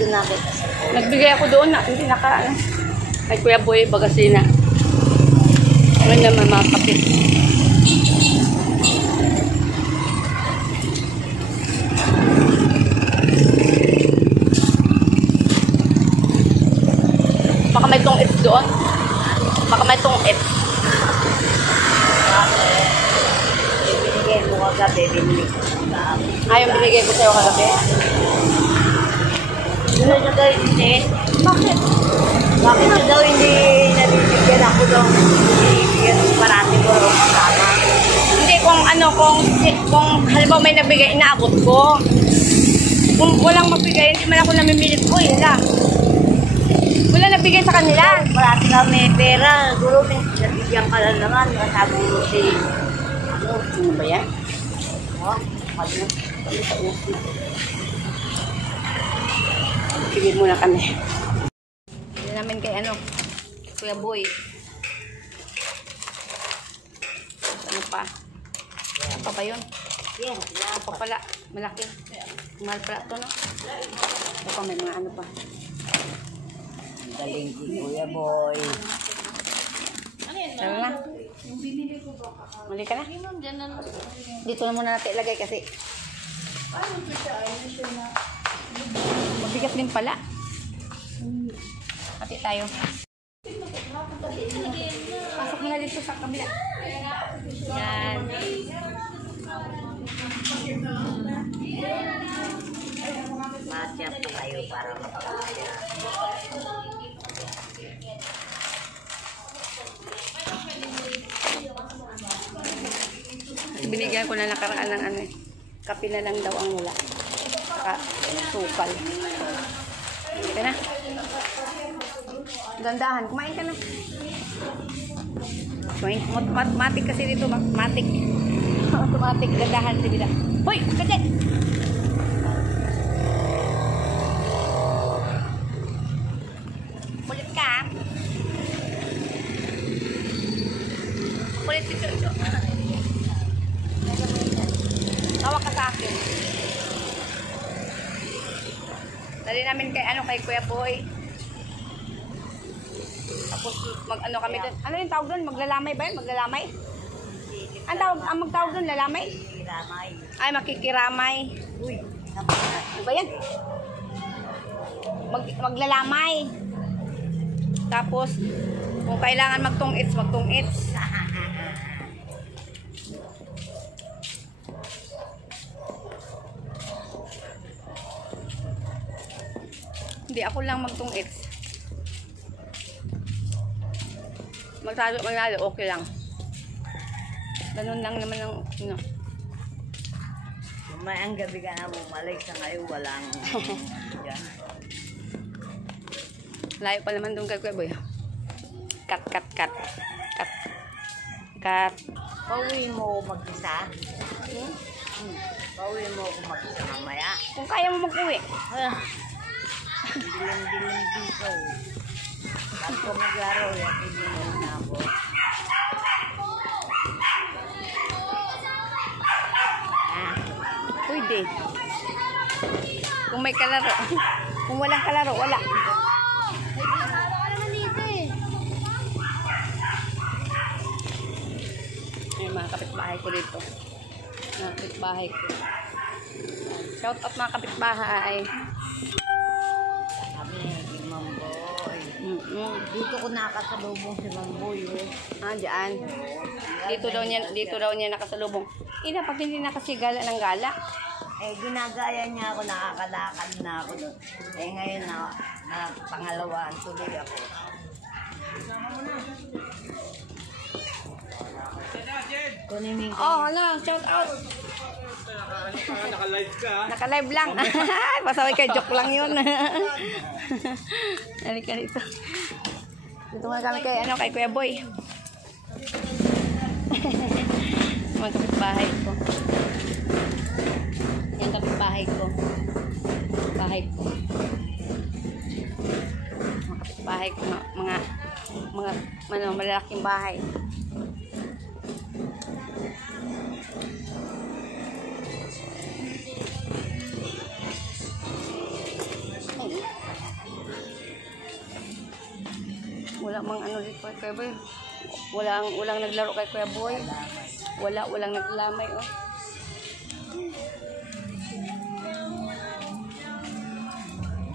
ko nakita sa Nagbigay ako doon na, hindi naka, ano. Kay Kuya Boy, Bagasina. Ngayon naman mga kapit. Baka may tong-it doon. Baka may tong-it. binigay mo kagabi, binigay ko kagabi. Ayaw binigay ko sa'yo kagabi. Ano na daw hindi? Bakit? Bakit na daw hindi nabibigyan ako daw? Nabibigyan ko parati ko daw kasama. Hindi, kung ano, kung halimbawa may nabigay, inaabot ko. Kung walang mabigay, hindi man ako namimilit ko, yun lang. Wala nabigay sa kanila. Parati na may pera. Guro, nabigyan ka lang naman. Sabi mo si... Ano ba yan? Oh, ano? Kami sa usi. Sige muna kami. Hindi namin kay ano, Kuya Boy. Ano pa? Ano pa ba yun? Yan, Ano pa pala? Malaki. Mahal pala ito, no? Ano pa, may mga ano pa. galing si Kuya Boy. Tara na. Mali ka na? Dito na muna natin ilagay kasi. Mabigat din pala. Hati tayo. Pasok mo na dito sa kabila. Yan. Matiyap pa kayo para makakaya. Binigyan ko na nakaraan ng ano eh. Kape na lang daw ang wala. Saka sukal. Sige na. Dandahan. Kumain ka na. Matik kasi dito. Matik. Automatic. Dandahan. Sige na. Hoy! Kade! Kulit ka ha? Kulit si Jojo. Tawag ka sa akin. Dali namin kay Kuya Boy. Tapos mag-ano kami doon. Ano yung tawag doon? Maglalamay ba yun? Maglalamay? Ang magtawag doon, lalamay? Kiramay. Ay, makikiramay. Uy, Ano ba yan? Maglalamay. Tapos, kung kailangan magtong-its, magtong-its. Hindi, ako lang magtong-its. Maglalo, okay lang. Ganun lang naman ang, ano. may ang gabi ka na bumalik sa ngayon, walang yan. Layo pa naman doon kay Kuya Boy. Cut. Pauwi mo mag-isa? Pauwi mo ako mag-isa mamaya? Kung kaya mo mag-uwi. Dilim-dilim dito. Bago ko maglaro, yakin mo na ako. Pwede. Kung may kalaro. Kung walang kalaro, wala. Ay, mga kapitbahay ko dito. Mga kapitbahay ko. Shout out mga kapitbahay. Kami, si Mang Boy. Dito ko nakasalubong si Mang Boy. Ah, dyan. Dito daw niya nakasalubong. Ina, pag hindi nakasigala ng gala. Eh, ginagaya niya ako, nakakalakad na ako doon. Eh, ngayon na pangalawaan, tuloy ako. Kunin mo Oh, hala, shout out. Naka-live ka. Naka-live lang. Pasaway ka, joke lang yun. Halika dito. Dito nga kami kay Kuya Boy. Mga kapitbahay ko. Yan kapitbahay ko. Bahay ko. Mga kapitbahay ko. Mga malalaking bahay. Ay. wala mang ano dito kay Kuya Boy. Walang naglaro kay Kuya Boy. Walang naglamay, oh.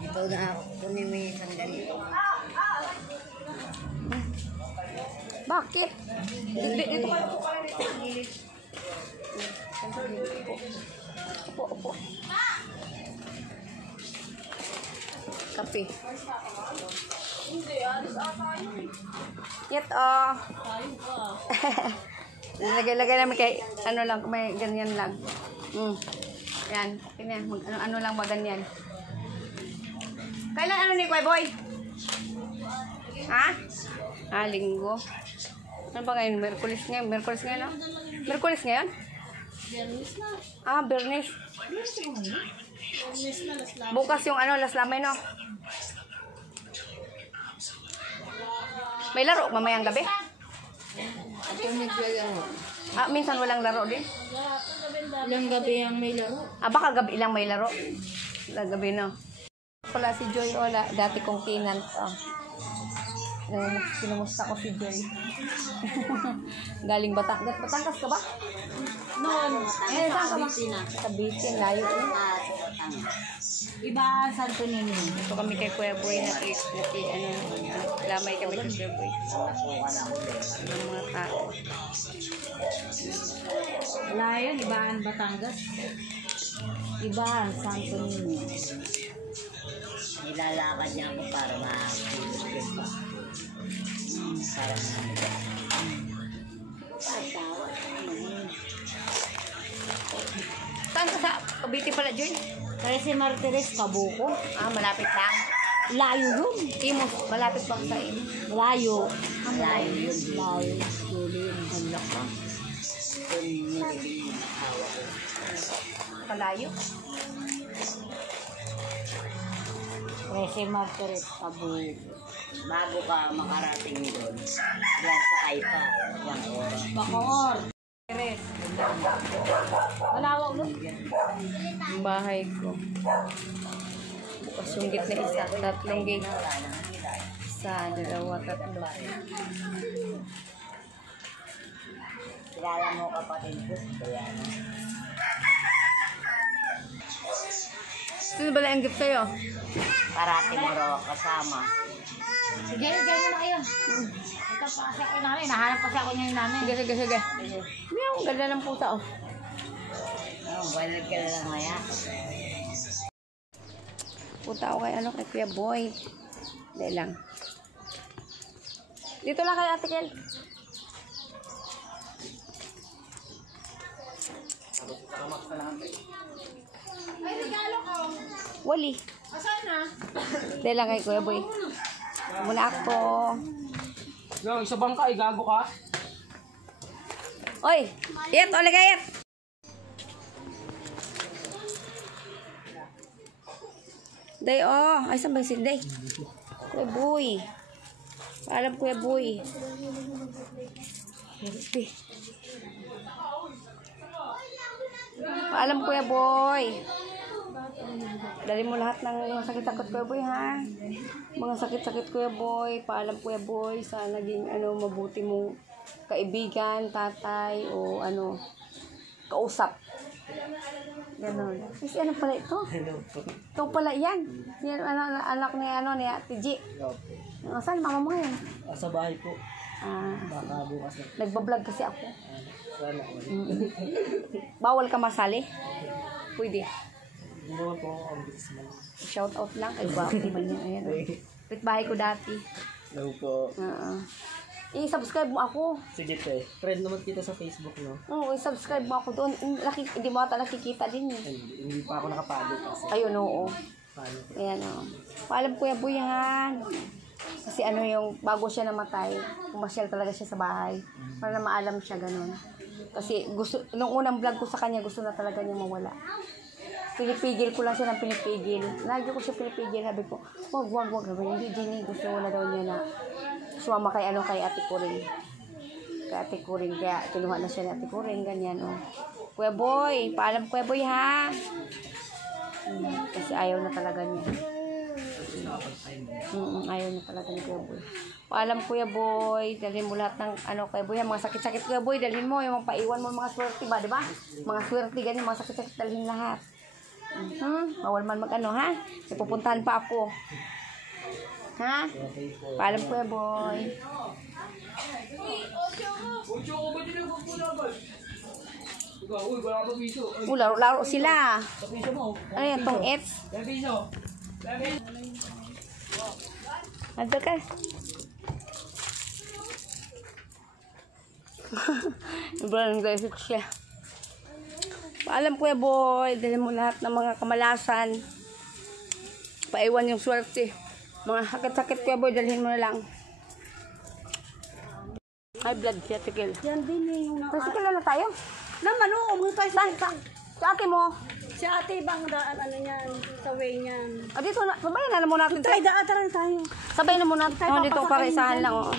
Ito na ako. Kunin mo yung isang ganito. Bakit? Dito kayo po kayo dito. Upo. Kape. Yet, lagay namin kay, ano lang, may ganyan lang. Yan, ganyan. Ano lang ba ganyan. Kailan ano ni Kuya Boy? Ha? Linggo. Ano ba ngayon? Merkulis ngayon, no? Merkulis ngayon? Bernis na. Bernis. Bernis na, lasla. Bukas yung ano, laslamay, no? May laro mamayang gabi? Ako naglalaro. Minsan walang laro din? Ilang gabi ang may laro? Baka gabi lang may laro. Gabi, no? Pala si Joy, dati kong tenant. Kinumusta ko si Joy. Galing Batangas ka ba? Noon. Saan ka ba? Sa Bitin, layo. Iba, Santo Niño. Ito kami kay Kuya Boy lamay kami kay Kuya Boy. Ang mga tao. Wala yun, Ibaan, Batangas. Ibaan, Santo Niño. Nilalakad niya ako para makapulog pa. Para Saan ka sa Cavite pala, Joy? Kasi Martires, Kabuko. Malapit lang. Layo yun. Timos, malapit ba sa iyo? Layo. Layo yun. Layo. Tuloy yung halak ka. Palayo? Kasi Martires, Kabuko. Bago ka makarating doon, yan sa Kaipa. Yan oras. Bacoor. Teres. Malawak doon. Ang bahay ko. Bukas yung gate na isa. Tatlong gate. Isa, dalawa, tatlo. Kilala mo kapatid ko. Kaya Sino ba lang ang gift sa'yo? parati mo raw kasama. Sige, ganyan na kayo. Ito pa kasi ako namin. Nahanap kasi ako niya yung namin. Sige. Meow, ganda ng pusa, oh. Balik ka na lang maya. Punta ako kay Kuya Boy. Dahil lang. Dito lang kay Ate Kel. Ay, regalo ko. Wali. Asan na? Dahil lang kay Kuya Boy. Muna ako. Yo, isa bangka, gago ka. Oy! Yet! Ola kayat! Day, oh. Ay, saan ba si Day? Kuya Boy. Paalam, Kuya Boy. Paalam, Kuya Boy. Dali mo lahat ng mga sakit-sakit, Kuya Boy, ha? Mga sakit-sakit, Kuya Boy. Paalam, Kuya Boy, sa naging mabuti mong kaibigan, tatay, o kausap. Ganon. Kasi ano pala ito? Ito pala yan. Yan anak ni Ate G. Saan mama mo ngayon? Sa bahay po. Baka bukas na. Nagbablog kasi ako. Sana. Bawal ka masali? Pwede. Hindi naman po ako ang businessman. Shout out lang. Ay, gwapo naman niya. Ayan. Pitbahay ko dati. Hello po. I-subscribe mo ako. Sige pe. Friend naman kita sa Facebook, no? Oo, i-subscribe mo ako doon. Hindi mo ata nakikita din eh. Hindi pa ako nakapalo kasi. Ayun, oo. Paano po? Ayan, oo. Paalam, Kuya Boy, yan. Kasi yung bago siya namatay, pumasyal talaga siya sa bahay. Para na maalam siya, ganun. Kasi nung unang vlog ko sa kanya, gusto na talaga niya mawala. Pinipigil ko lang siya ng pinipigil. Lagi ko siya pinipigil. Sabi ko, wag. Hindi, Jenny. Gusto na daw niya na sumama kay Ate Corin. Kay Ate Corin. Kaya kinuha na siya ni Ate Corin. Ganyan, oh. Kuya Boy. Paalam, Kuya Boy, ha? Kasi ayaw na talaga niya. Ayaw na talaga ni Kuya Boy. Paalam Kuya Boy, dalhin mo lahat ng ano Kuya Boy, mga sakit-sakit Kuya Boy, dalhin mo, yung paiwan mo mga swerte ba, di ba? Mga swerte ganyan, mga sakit-sakit dalhin lahat. Bawal man mag-ano ha? May pupuntahan pa ako. Ha? Paalam Kuya Boy. Laro-laro sila. Ano yan, tong F? Ada ka? Ibrahim guys, siya. Paalam Kuya Boy, dali mo lahat ng mga kamalasan. Paiwan yung swerte. Mga sakit-sakit Kuya Boy, dalhin mo na lang. High blood siya, tigil. Yan din eh, yung Tapos kailan na tayo? naman oo, mga tayo Sa ate mo. si ate bang daan ano niyan, sa way niyan. Dito na, sabayan na muna natin. Tayo daan tayo. Sabay na muna. Dito para isahan lang. Oo.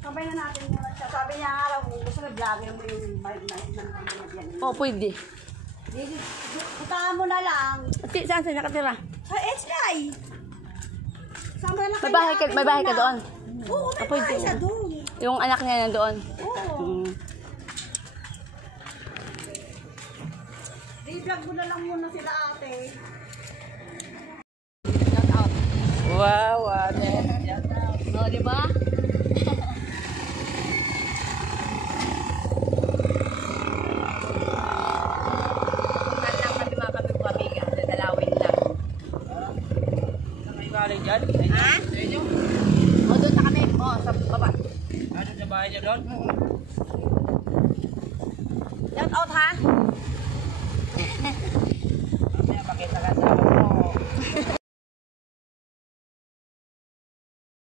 Sabay na natin muna siya. Sabi niya araw, gusto na vlogger mo yung yan. Oh, pwede. Puntahan mo na lang. Saan saan nakatira? Sa HLI. Sama na May bahay ka doon. Oo, may Pwede. bahay siya doon. Yung anak niya nandoon. Oo. I-vlog mo na lang muna sila ate. Wow, ate. Oh, di ba? Ha? O, doon na kami. O, sa baba. Ano sa bahay niya doon? Shout out ha?